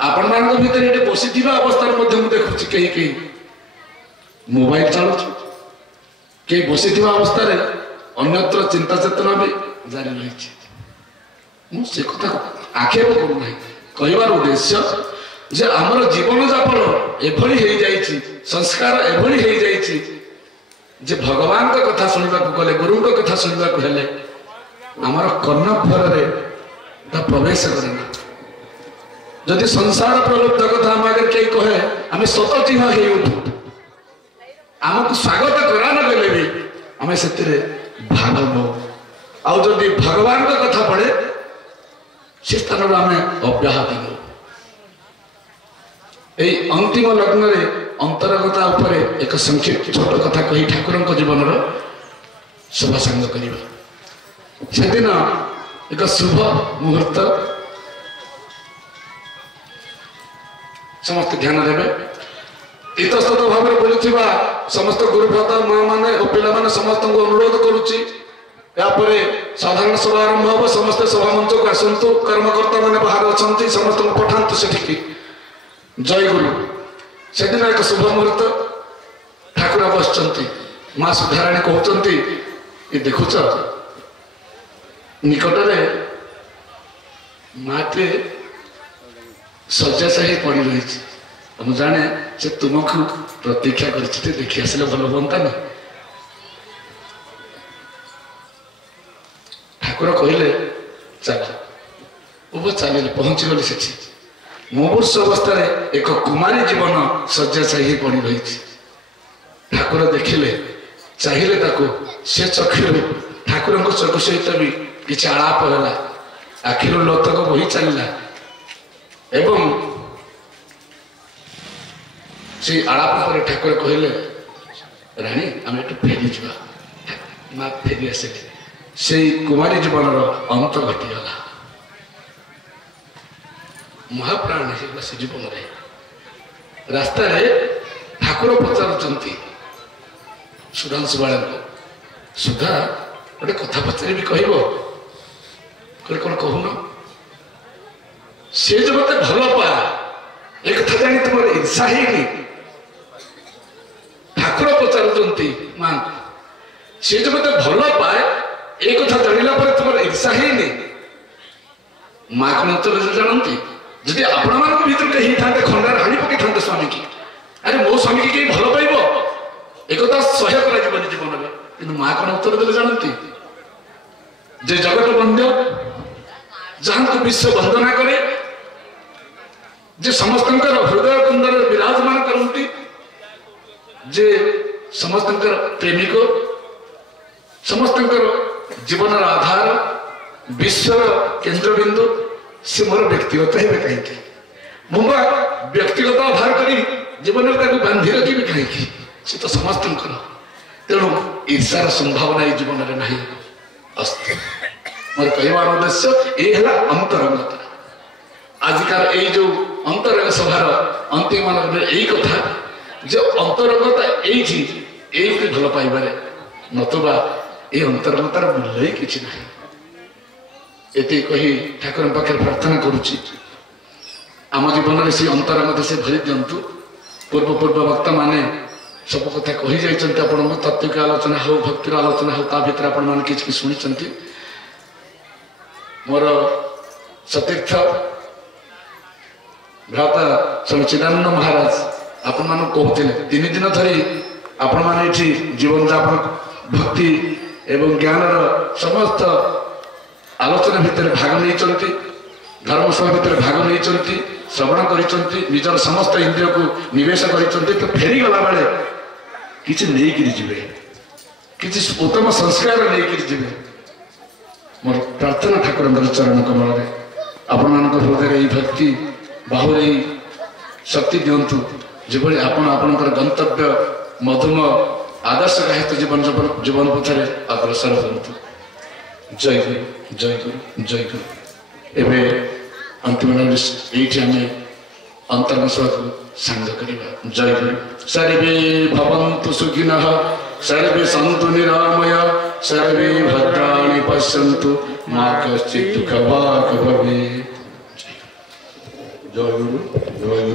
आपण मान भितर ये बसी अवस्था देखुची कहीं कहीं मोबाइल चलु कहीं बसी अवस्था अन्यत्र चिंता चेतना भी जारी रही से कथा आक्षेप करूना कहबार उद्देश्य जे आमर जीवन जापन एभली हो जाइछि संस्कार एभली हो जाइछि जे भगवान का कथा सुनिबा को गले गुरु का कथा सुनिबा को हेले आमर कर्णफर रे ता प्रवेश करना जदि संसार प्रलुब्ध कथा आम आगे कई कहे आम सत चिन्ह हो उठू आमको स्वागत करा न गले भी आम से भाग नौ आदि भगवान का कथा पड़े से स्थान आम अव्याहत नौ यही अंतिम लग्न रे अंतरगता उपरे एक संक्षिप्त छोट कथा कही ठाकुर जीवन शुभ सांग करवा से दिन एक शुभ मुहूर्त समस्त ध्यान देवे इतस्तत भाव में बोलुवा समस्त गुरुभ्राता माँ मैंने और पिला माने समस्त को अनुरोध करुच्ची यापर साधारण सभा आरंभ हम समस्त सभा मंच को आसतु कर्मकर्ता मैंने बाहर अच्छा समस्त को पठातु से जय गुरु से दिन एक शुभ मुहूर्त ठाकुर बस माँ सुधाराणी कहते ये देखुच निकटरे माते शଯ୍ୟାଶାୟୀ पड़ी रही मुझे जाने से तुमको प्रतीक्षा कर देखी आसले भल हाँ ना ठाकुर कहले चल चल पहुंची गली से मुमूर्ष अवस्था एक कुमारी जीवन शଯ୍ୟାଶାୟୀ पड़ी रही ठाकुर देखिले चाहिए से चक्षु ठाकुर चक्षु सहित भी किसी आलाप है आखिर लतक बही चलला एवं से आलाप पर ठाकुर कहले राणी आम एटू फेरी जा माँ फेरी आसिले से कुमारी जीवन अंत घटीगला महाप्राण है से जीवन रास्ता ठाकुर पचार सुधांशु बाला सुधा गोटे कथा पचारि भी कह कौन कहून से जो मत भल पा एक कथा जानी तुम ईर्षा है ठाकुर पचार माँ से जो मत भल पाए एक कथा जाना तुम ईर्षा है माँ कौन उत्तर जानती जदि आपण मान भर कहीं था खंडार हाणी पकई था स्वामी की अरे मो स्वामी की भल पाइब एक सह्य कर जीवन में कि माँ कौन उत्तर देते जानती जे जगत बंध्य जहां को विश्व वंदना करे जे समस्त हृदय कुंदर विराजमान करती जे समस्त प्रेमिक समस्त जीवन आधार विश्व केंद्रबिंदु से मोर व्यक्तिगत है कहीं मुझे व्यक्तिगत आधार करी जीवन में बांधि रखी कहीं से तो समस्त तेणु ईर्षार संभावना ये जीवन में नहीं अस्ति मोर कहवार उद्देश्य ये है अंतरंगता आजिकार ये जो अंतरंग सभार अंतिम यही कथा जो अंतरंगता यही भल पाइबार नतुबा ये अंतरंगतार मूल्य ही किसी ना ये कही ठाकुर पाखे प्रार्थना करुच्ची आम जीवन में से अंतरंगता से भरी दिंतु पूर्व पूर्व वक्ता माने सब कथा कही जाइए आपण तात्विक आलोचना हो भक्तिर आलोचना हो भर आपण मैंने किसी शुणी मोर सतीर्थ भ्राता स्वामी चिदानंद महाराज आपण मान कहते 3 दिन धरी आपण मैंने जीवन जापन भक्ति एवं ज्ञान समस्त आलोचना भितर भाग नहीं धर्मसभा भितर भाग नहीं श्रवण कर निजर समस्त इंद्रिय को निवेश कर तो फेरीगला बेले किसी नहीं जी किसी उत्तम संस्कार नहीं जी मोर प्रार्थना ठाकुर चरण कमल आपण मान हृदय ये भक्ति बाहुरे शक्ति दिंतु जो आपण आपणकर गंतव्य मधुम आदर्श गाहित जीवन जीवन पथरे अग्रसर हूँ जय गुरु जय गुरु जय गुरु एवं अंतिम ये आम अंतरंग सभा को सांग करवा जय गुरु सर्वे भवन्तु सुखिनः सर्वे सन्तु निरामया सर्वे भद्राणि पश्यन्तु मा कश्चित् दुःखभाग् भवेत्। ଜୟ ଗୁରୁ ଜୟ ଗୁରୁ।